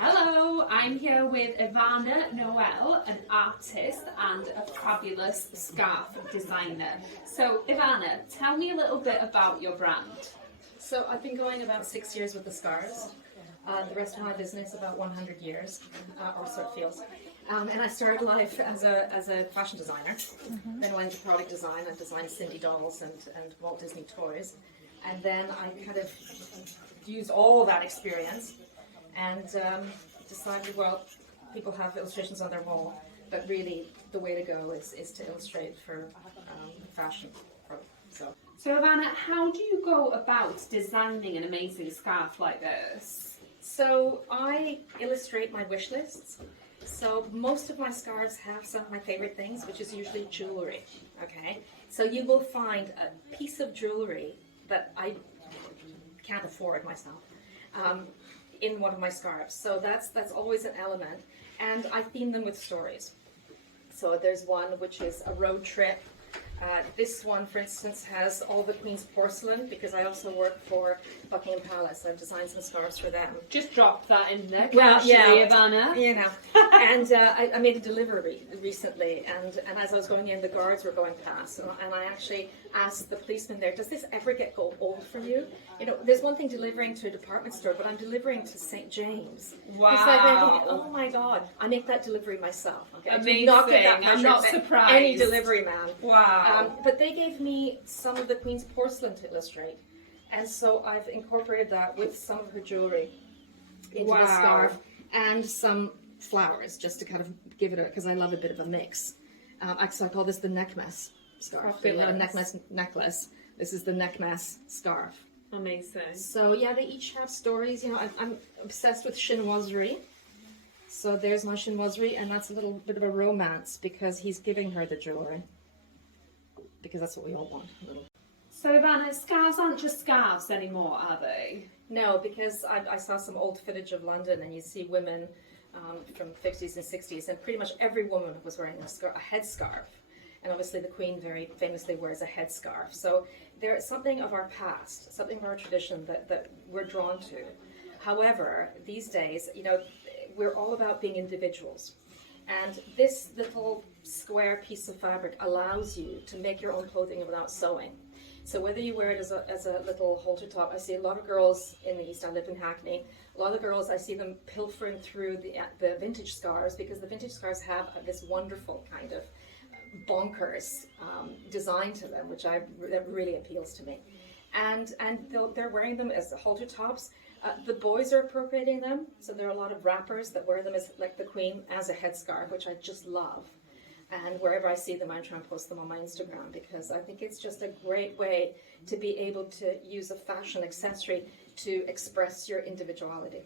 Hello, I'm here with Ivana Nohel, an artist and a fabulous scarf designer. So Ivana, tell me a little bit about your brand. So I've been going about 6 years with the scarves. The rest of my business about 100 years, or so it feels. And I started life as a fashion designer. Then went into product design. I designed Cindy dolls and Walt Disney toys. And then I kind of used all that experience and decided, well, people have illustrations on their wall, but really the way to go is to illustrate for fashion. So Ivana, how do you go about designing an amazing scarf like this? So I illustrate my wish lists. So most of my scarves have some of my favorite things, which is usually jewelry. Okay, so you will find a piece of jewelry that I can't afford myself in one of my scarves. So that's always an element, and I theme them with stories. So there's one which is a road trip. This one, for instance, has all the Queen's porcelain, because I also work for Buckingham Palace. I've designed some scarves for them. Just drop that in there, Well, yeah, Ivana. you know. And I made a delivery recently, and as I was going in, the guards were going past, and I actually asked the policeman there, does this ever get old for you? You know, there's one thing delivering to a department store, but I'm delivering to St. James. Wow. It's like I'm thinking, oh my God, I make that delivery myself. Okay? Amazing. I do not get that I'm not surprised. Any delivery man. Wow. But they gave me some of the Queen's porcelain to illustrate, and so I've incorporated that with some of her jewelry into the scarf and some flowers, just to kind of give it because I love a bit of a mix. Actually, I call this the neck mess scarf. So you have a neck mess necklace. This is the neck mess scarf. Amazing. So yeah, they each have stories. You know, I'm obsessed with chinoiserie. So there's my chinoiserie, and that's a little bit of a romance because he's giving her the jewelry. Because that's what we all want. So Ivana, scarves aren't just scarves anymore, are they? No, because I saw some old footage of London, and you see women from 50s and 60s, and pretty much every woman was wearing a headscarf. And obviously the Queen very famously wears a headscarf. So there's something of our past, something of our tradition that we're drawn to. However, these days, you know, we're all about being individuals. And this little square piece of fabric allows you to make your own clothing without sewing. So whether you wear it as a little halter top, I see a lot of girls in the East, I live in Hackney, a lot of the girls, I see them pilfering through the vintage scarves, because the vintage scarves have this wonderful kind of bonkers design to them, which that really appeals to me. And they're wearing them as halter tops. The boys are appropriating them, so there are a lot of rappers that wear them as, like the Queen, as a headscarf, which I just love. And wherever I see them, I try and post them on my Instagram, because I think it's just a great way to be able to use a fashion accessory to express your individuality.